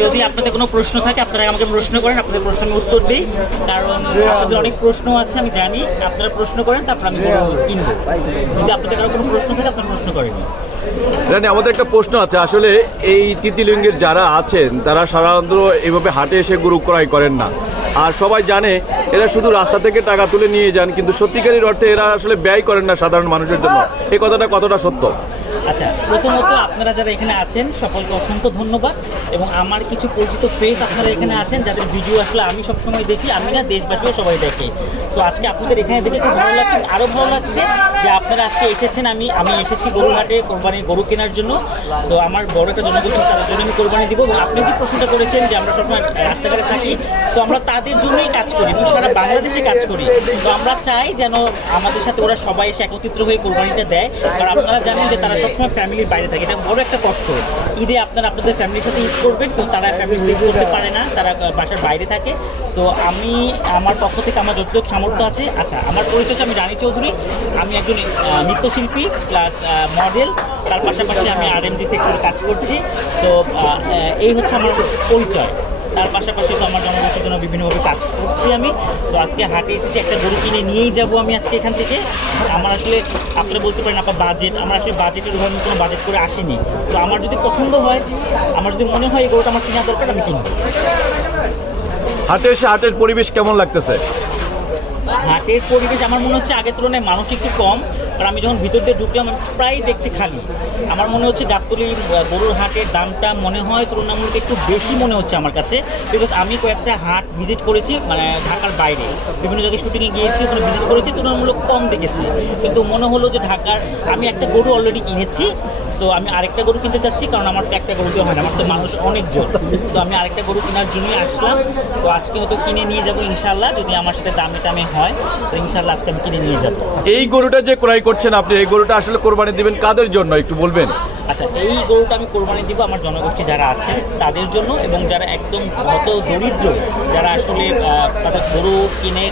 যদি আপনাদের কোনো প্রশ্ন থাকে, আপনারা আমাকে প্রশ্ন করেন, আপনাদের প্রশ্ন আমি উত্তর দিই। কারণ আপনাদের অনেক প্রশ্ন আছে, আমি জানি। আপনারা প্রশ্ন করেন, তারপর আমি কিনবো। যদি আপনাদের কারও কোনো প্রশ্ন থাকে, আপনারা প্রশ্ন করেন। রানী, আমাদের একটা প্রশ্ন আছে। আসলে এই তিতিলিঙ্গের যারা আছেন, তারা সাধারণত এইভাবে হাটে এসে গরু ক্রয় করেন না। আর সবাই জানে, এরা শুধু রাস্তা থেকে টাকা তুলে নিয়ে যান, কিন্তু সত্যিকারের অর্থে এরা আসলে ব্যয় করেন না সাধারণ মানুষের জন্য। এই কথাটা কতটা সত্য? আচ্ছা প্রথমত আপনারা যারা এখানে আছেন, সকলকে অসংখ্য ধন্যবাদ। এবং আমার কিছু পরিচিত ফেস আপনারা এখানে আছেন, যাদের ভিডিও আসলে আমি সবসময় দেখি, আমি না দেশবাসীও সবাই দেখে। তো আজকে আপনাদের এখানে দেখে খুব ভালো লাগছে আরও ভালো লাগছে যে আপনারা আজকে এসেছেন, আমি আমি এসেছি গরুহাটে কোরবানির গরু কেনার জন্য। তো আমার বড় একটা জনগোষ্ঠী, তাদের জন্য আমি কোরবানি দিব। এবং আপনি যে প্রশ্নটা করেছেন যে আমরা সবসময় রাস্তাঘাটে থাকি তো আমরা তাদের জন্যই কাজ করি, এবং সারা বাংলাদেশে কাজ করি। তো আমরা চাই যেন আমাদের সাথে ওরা সবাই এসে একত্রিত হয়ে কোরবানিটা দেয়, কারণ আপনারা জানেন যে তারা সবসময় ফ্যামিলির বাইরে থাকে, এটা বড় একটা কষ্ট। ঈদে আপনারা আপনাদের ফ্যামিলির সাথে ঈদ করবেন, কিন্তু তারা ফ্যামিলি ঈদ করতে পারে না, তারা বাসার বাইরে থাকে। তো আমি, আমার পক্ষ থেকে আমার যতটুকু সামর্থ্য আছে আচ্ছা আমার পরিচয় হচ্ছে আমি রানী চৌধুরী, আমি একজন নৃত্যশিল্পী প্লাস মডেল তার পাশাপাশি আমি আর এমডি সেক্টরে কাজ করছি। তো এই হচ্ছে আমার পরিচয়। তার পাশাপাশি তো আমার জনগোষ্ঠীর জন্য বিভিন্নভাবে কাজ করছি আমি। তো আজকে হাটে এসেছি একটা গরু কিনে নিয়েই যাব আমি আজকে এখান থেকে। আমার আসলে আপনারা বলতে পারেন আপনার বাজেট আমরা আসলে বাজেটের ওভাবে কোনো বাজেট করে আসেনি। তো আমার যদি পছন্দ হয় আমার যদি মনে হয় এই গরুটা আমার কেনা দরকার আমি কিনবো। হাটে এসে হাটের পরিবেশ কেমন লাগতেছে? হাটের পরিবেশ আমার মনে হচ্ছে আগের তুলনায় মানুষ একটু কম। কারণ আমি যখন ভিতর দিয়ে ঢুকলাম প্রায় দেখছি খালি। আমার মনে হচ্ছে গাবতলি গরুর হাটের দামটা মনে হয় তুলনামূলক একটু বেশি মনে হচ্ছে আমার কাছে বিকজ আমি কয়েকটা হাট ভিজিট করেছি মানে ঢাকার বাইরে। বিভিন্ন জায়গায় শুটিংয়ে গিয়েছি, ওখানে ভিজিট করেছি, তুলনামূলক কম দেখেছি। কিন্তু মনে হলো যে ঢাকার, আমি একটা গরু অলরেডি কিনেছি তো আমি আরেকটা গরু কিনতে চাচ্ছি, কারণ আমার তো একটা গরু দিয়ে হয় না, আমার তো মানুষ অনেক জোর তো আমি আরেকটা গরু কেনার জন্যই আসলাম। তো আজকে হয়তো কিনে নিয়ে যাব ইনশাল্লাহ যদি আমার সাথে দামে টামে হয় তো ইনশাল্লাহ আজকে আমি কিনে নিয়ে যাব। এই গরুটা যে ক্রয় করছেন আপনি, এই গরুটা আসলে কোরবানি দেবেন কাদের জন্য, একটু বলবেন? আচ্ছা এই গরুটা আমি কোরবানি দিব আমার জনগোষ্ঠী যারা আছে তাদের জন্য এবং যারা একদম হত দরিদ্র, যারা আসলে তাদের গরু কিনে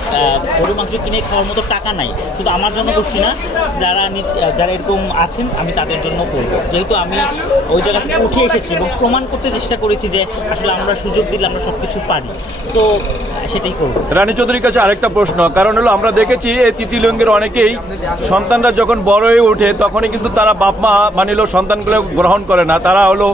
গরু মাংস কিনে খাওয়ার মতো টাকা নাই, শুধু আমার জনগোষ্ঠী না, যারা নিচ যারা এরকম আছেন আমি তাদের জন্য করব। যেহেতু আমি ওই জায়গা থেকে উঠে এসেছি এবং প্রমাণ করতে চেষ্টা করেছি যে আসলে আমরা সুযোগ দিলে আমরা সব কিছু পারি। তো সেটাই করব। রানী চৌধুরীর কাছে আরেকটা প্রশ্ন, কারণ হলো আমরা দেখেছি এই তিতিলঙ্গের অনেকেই সন্তানরা যখন বড় হয়ে ওঠে, তখনই কিন্তু তারা বাপ মা মানিল সন্তানগুলো গ্রহণ করে না। তারা হলো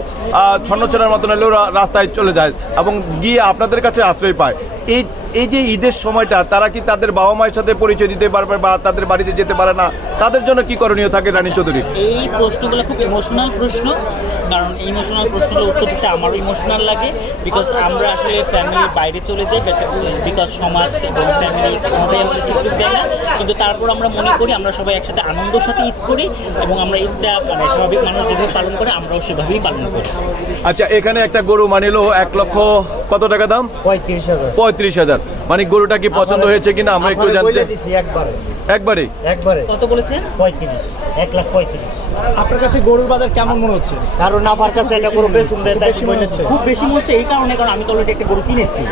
ছন্নছনের মতন হলেও রাস্তায় চলে যায় এবং গিয়ে আপনাদের কাছে আশ্রয় পায়। এই এই যে ঈদের সময়টা তারা কি তাদের বাবা মায়ের সাথে পরিচয় দিতে পারবে বা তাদের বাড়িতে যেতে পারে না? তাদের জন্য কি করণীয় থাকে রানী চৌধুরী? এই প্রশ্নগুলো খুব ইমোশনাল প্রশ্ন কারণ ইমোশনাল প্রশ্নগুলো উত্তর দিতে আমারও ইমোশনাল লাগে বিকজ আমরা আসলে ফ্যামিলির বাইরে চলে যাই বিকজ সমাজ এবং ফ্যামিলি কোনোটাই আমাদের স্বীকৃতি দেয় না কিন্তু তারপর আমরা মনে করি আমরা সবাই একসাথে আনন্দের সাথে ঈদ করি এবং আমরা ঈদটা মানে স্বাভাবিক মানুষ যেভাবে পালন করে আমরাও সেভাবেই পালন করি। আচ্ছা এখানে একটা গরু মানিল এক লক্ষ কত টাকা দাম? পঁয়ত্রিশ হাজার। পঁয়ত্রিশ হাজার। মানে গরুটা কি পছন্দ হয়েছে কিনা আমরা একটু জানতে একবারে। একবারে? একবারে। কত বলেছেন? পঁয়ত্রিশ। এক লাখ পঁয়ত্রিশ। আপনার কাছে গরুর বাজার কেমন মনে হচ্ছে? কারণ আমার কাছে এটা বেশি। খুব বেশি মনে হচ্ছে এই কারণে কারণ আমি তো অলরেডি একটা গরু কিনেছি।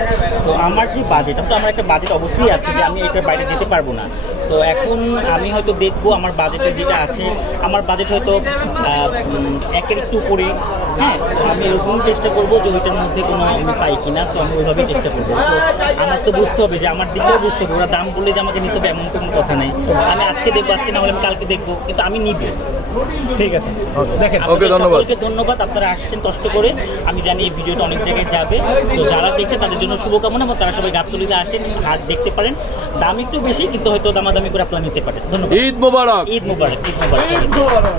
তো আমার যে বাজেট তো আমার একটা বাজেট অবশ্যই আছে যে আমি এটার বাইরে যেতে পারব না। তো এখন আমি হয়তো দেখব আমার বাজেটে যেটা আছে, আমার বাজেট হয়তো একের একটু করে হ্যাঁ? আমি এরকম চেষ্টা করব যে ওইটার মধ্যে কোনো আমি পাই কিনা সো আমি ওইভাবেই চেষ্টা করব। আমার তো বুঝতে হবে যে আমার দিকেও বুঝতে হবে, ওরা দাম বললে যে আমাকে নিতে হবে, এমন কোনো কথা নেই। আমি আজকে দেখব, আজকে না হলে আমি কালকে দেখব, কিন্তু আমি নিব। ঠিক আছে। দেখেন ওকে, ধন্যবাদ। ওকে ধন্যবাদ। আপনারা আসছেন কষ্ট করে। আমি জানি এই ভিডিওটা অনেক জায়গায় যাবে। তো যারা দেখছে তাদের জন্য শুভকামনা এবং তারা সবাই গাবতলিতে আসেন হাত দেখতে পারেন। দাম একটু বেশি কিন্তু হয়তো দামাদামি করে আপনারা নিতে পারেন। ধন্যবাদ। ঈদ মোবারক ঈদ মোবারক। ঈদ মুবারক।